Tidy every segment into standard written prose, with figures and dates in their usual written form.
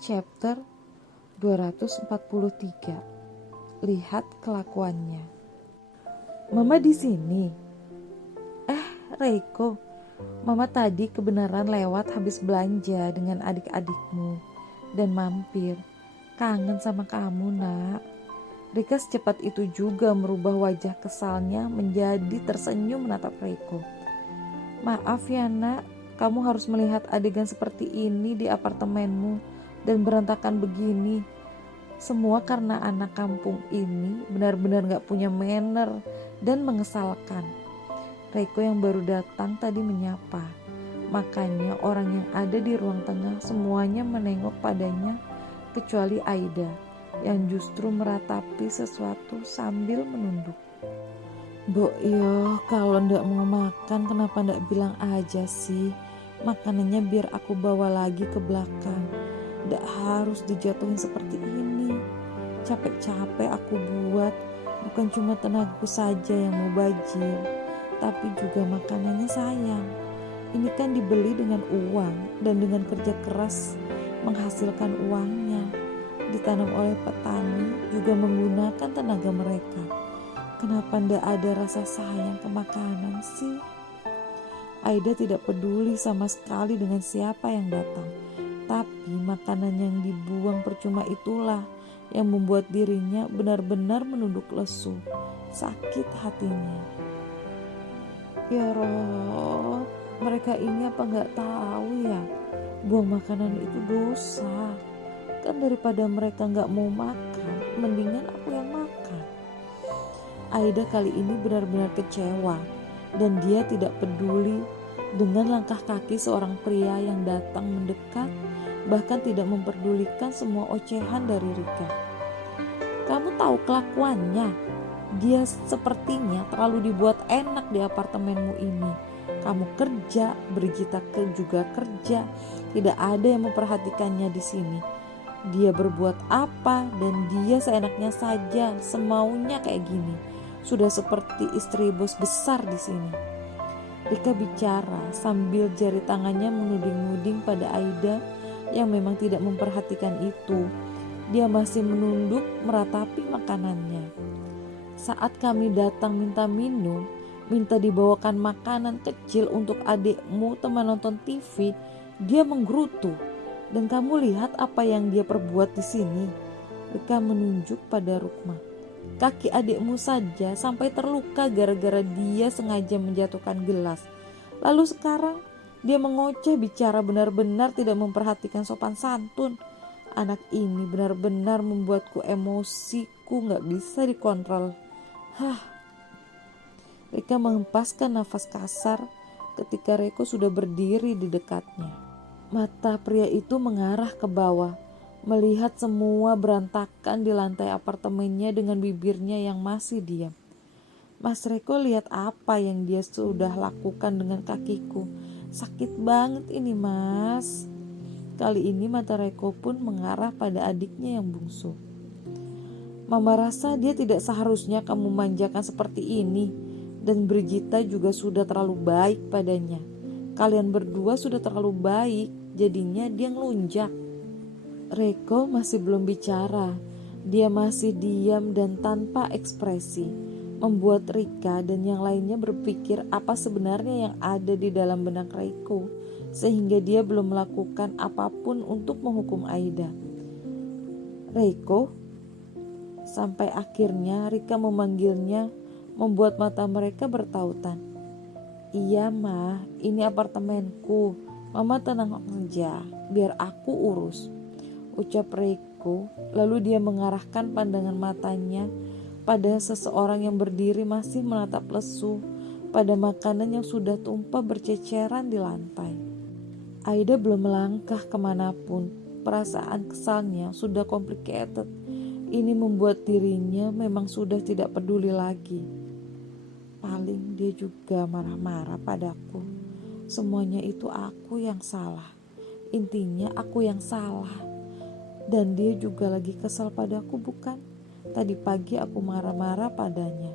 chapter 243. Lihat kelakuannya. Mama di sini. Reiko, Mama tadi kebenaran lewat habis belanja dengan adik-adikmu dan mampir. Kangen sama kamu, Nak. Rika secepat itu juga merubah wajah kesalnya menjadi tersenyum menatap Reiko. Maaf ya, Nak, kamu harus melihat adegan seperti ini di apartemenmu dan berantakan begini. Semua karena anak kampung ini benar-benar gak punya manner dan mengesalkan. Reiko yang baru datang tadi menyapa. Makanya orang yang ada di ruang tengah semuanya menengok padanya kecuali Aida yang justru meratapi sesuatu sambil menunduk. Mbok yo, kalau ndak mau makan kenapa ndak bilang aja sih? Makanannya biar aku bawa lagi ke belakang. Ndak harus dijatuhin seperti ini. Capek-capek aku buat, bukan cuma tenagaku saja yang mau bajil, tapi juga makanannya sayang. Ini kan dibeli dengan uang dan dengan kerja keras menghasilkan uangnya. Ditanam oleh petani juga menggunakan tenaga mereka. Kenapa ndak ada rasa sayang ke makanan sih? Aida tidak peduli sama sekali dengan siapa yang datang. Tapi makanan yang dibuang percuma itulah yang membuat dirinya benar-benar menunduk lesu. Sakit hatinya. Ya Roh, mereka ini apa gak tahu ya? Buang makanan itu dosa. Kan daripada mereka gak mau makan, mendingan aku yang makan. Aida kali ini benar-benar kecewa dan dia tidak peduli dengan langkah kaki seorang pria yang datang mendekat, bahkan tidak memperdulikan semua ocehan dari Rika. Kamu tahu kelakuannya, dia sepertinya terlalu dibuat enak di apartemenmu ini. Kamu kerja, Brigita juga kerja, tidak ada yang memperhatikannya di sini. Dia berbuat apa dan dia seenaknya saja, semaunya kayak gini. Sudah seperti istri bos besar di sini. Rika bicara sambil jari tangannya menuding-nuding pada Aida yang memang tidak memperhatikan itu. Dia masih menunduk meratapi makanannya. Saat kami datang minta minum, minta dibawakan makanan kecil untuk adikmu teman nonton TV, dia menggerutu. Dan kamu lihat apa yang dia perbuat di sini. Rika menunjuk pada Rukma. Kaki adikmu saja sampai terluka gara-gara dia sengaja menjatuhkan gelas. Lalu sekarang dia mengoceh bicara benar-benar tidak memperhatikan sopan santun. Anak ini benar-benar membuatku emosiku gak bisa dikontrol. Rika menghempaskan nafas kasar ketika Reiko sudah berdiri di dekatnya. Mata pria itu mengarah ke bawah, melihat semua berantakan di lantai apartemennya dengan bibirnya yang masih diam. Mas Reiko, lihat apa yang dia sudah lakukan dengan kakiku. Sakit banget ini, Mas. Kali ini mata Reiko pun mengarah pada adiknya yang bungsu. Mama rasa dia tidak seharusnya kamu manjakan seperti ini. Dan Brigita juga sudah terlalu baik padanya. Kalian berdua sudah terlalu baik, jadinya dia ngelunjak. Reiko masih belum bicara. Dia masih diam dan tanpa ekspresi, membuat Rika dan yang lainnya berpikir apa sebenarnya yang ada di dalam benak Reiko, sehingga dia belum melakukan apapun untuk menghukum Aida. Reiko, sampai akhirnya Rika memanggilnya, membuat mata mereka bertautan. Iya mah, ini apartemenku. Mama tenang aja, biar aku urus, ucap Reiko. Lalu dia mengarahkan pandangan matanya pada seseorang yang berdiri masih menatap lesu pada makanan yang sudah tumpah berceceran di lantai. Aida belum melangkah kemanapun. Perasaan kesalnya sudah complicated. Ini membuat dirinya memang sudah tidak peduli lagi. Paling dia juga marah-marah padaku. Semuanya itu aku yang salah. Intinya aku yang salah. Dan dia juga lagi kesal padaku, bukan? Tadi pagi aku marah-marah padanya.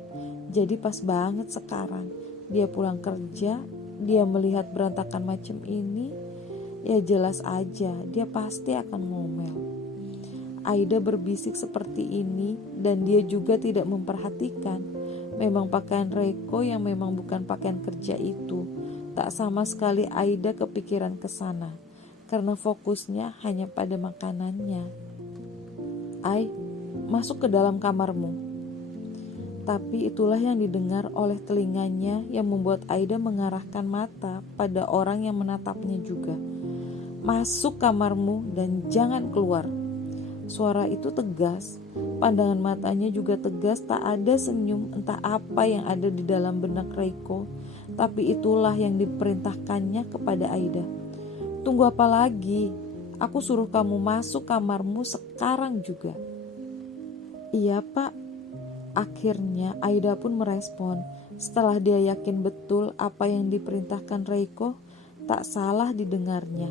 Jadi pas banget sekarang dia pulang kerja, dia melihat berantakan macam ini. Ya jelas aja dia pasti akan ngomel. Aida berbisik seperti ini dan dia juga tidak memperhatikan. Memang pakaian Reiko yang memang bukan pakaian kerja itu. Tak sama sekali Aida kepikiran ke sana karena fokusnya hanya pada makanannya. Ai, masuk ke dalam kamarmu. Tapi itulah yang didengar oleh telinganya yang membuat Aida mengarahkan mata pada orang yang menatapnya juga. Masuk kamarmu dan jangan keluar. Suara itu tegas, pandangan matanya juga tegas, tak ada senyum, entah apa yang ada di dalam benak Reiko. Tapi itulah yang diperintahkannya kepada Aida. Tunggu apa lagi? Aku suruh kamu masuk kamarmu sekarang juga. Iya pak. Akhirnya Aida pun merespon. Setelah dia yakin betul apa yang diperintahkan Reiko, tak salah didengarnya.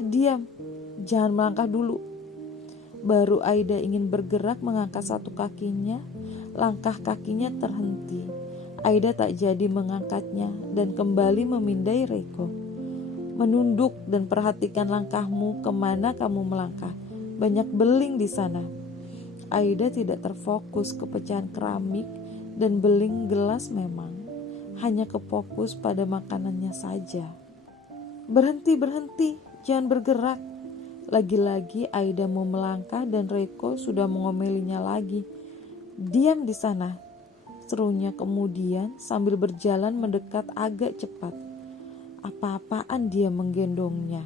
Diam, jangan melangkah dulu. Baru Aida ingin bergerak mengangkat satu kakinya, langkah kakinya terhenti. Aida tak jadi mengangkatnya dan kembali memindai Reiko. Menunduk dan perhatikan langkahmu, kemana kamu melangkah. Banyak beling di sana. Aida tidak terfokus ke pecahan keramik dan beling gelas memang. Hanya kefokus pada makanannya saja. Berhenti, jangan bergerak. Lagi-lagi Aida mau melangkah dan Reiko sudah mengomelinya lagi. Diam di sana, serunya kemudian sambil berjalan mendekat agak cepat. Apa-apaan dia menggendongnya.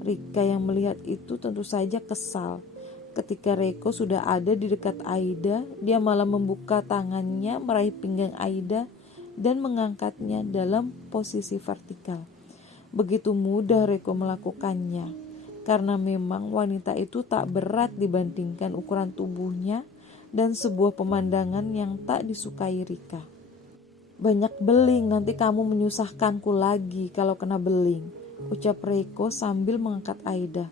Rika yang melihat itu tentu saja kesal. Ketika Reiko sudah ada di dekat Aida, dia malah membuka tangannya meraih pinggang Aida dan mengangkatnya dalam posisi vertikal. Begitu mudah Reiko melakukannya, karena memang wanita itu tak berat dibandingkan ukuran tubuhnya dan sebuah pemandangan yang tak disukai Rika. Banyak beling, nanti kamu menyusahkanku lagi kalau kena beling, ucap Reiko sambil mengangkat Aida.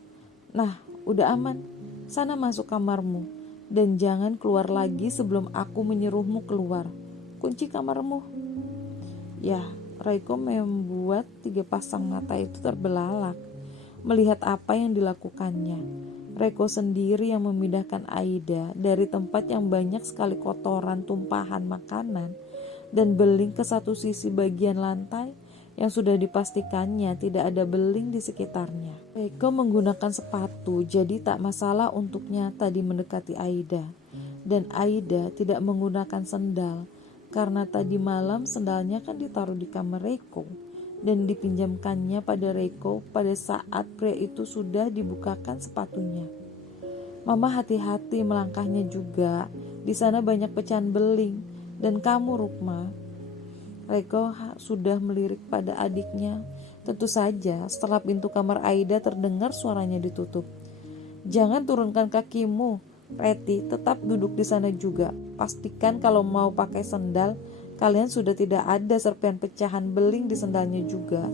Nah, udah aman. Sana masuk kamarmu dan jangan keluar lagi sebelum aku menyuruhmu keluar. Kunci kamarmu. Ya, Reiko membuat 3 pasang mata itu terbelalak melihat apa yang dilakukannya. Reiko sendiri yang memindahkan Aida dari tempat yang banyak sekali kotoran tumpahan makanan dan beling ke satu sisi bagian lantai yang sudah dipastikannya tidak ada beling di sekitarnya. Reiko menggunakan sepatu, jadi tak masalah untuknya tadi mendekati Aida. Dan Aida tidak menggunakan sendal, karena tadi malam sendalnya kan ditaruh di kamar Reiko dan dipinjamkannya pada Reiko pada saat pria itu sudah dibukakan sepatunya. Mama hati-hati melangkahnya juga, di sana banyak pecahan beling, dan kamu Rukma. Reiko sudah melirik pada adiknya. Tentu saja setelah pintu kamar Aida terdengar suaranya ditutup. Jangan turunkan kakimu, Reti, tetap duduk di sana juga. Pastikan kalau mau pakai sendal, kalian sudah tidak ada serpihan pecahan beling di sendalnya juga.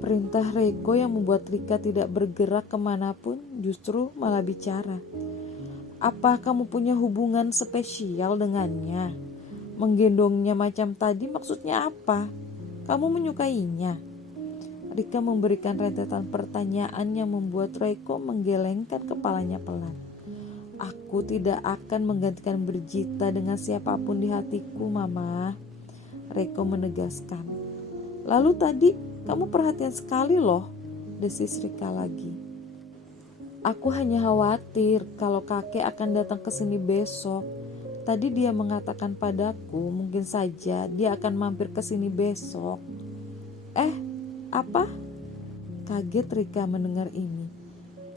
Perintah Reiko yang membuat Rika tidak bergerak kemanapun justru malah bicara. Apa kamu punya hubungan spesial dengannya? Menggendongnya macam tadi maksudnya apa? Kamu menyukainya? Rika memberikan rentetan pertanyaan yang membuat Reiko menggelengkan kepalanya pelan. Aku tidak akan menggantikan Berjita dengan siapapun di hatiku, Mama. Reiko menegaskan. Lalu tadi kamu perhatian sekali loh, desis Rika lagi. Aku hanya khawatir kalau kakek akan datang ke sini besok. Tadi dia mengatakan padaku mungkin saja dia akan mampir ke sini besok. Apa? Kaget Rika mendengar ini.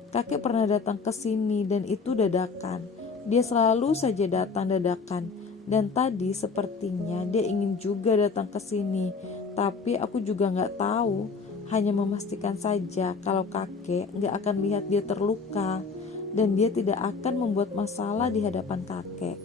Kakek pernah datang ke sini dan itu dadakan. Dia selalu saja datang dadakan. Dan tadi sepertinya dia ingin juga datang ke sini. Tapi aku juga gak tahu. Hanya memastikan saja kalau kakek gak akan lihat dia terluka. Dan dia tidak akan membuat masalah di hadapan kakek.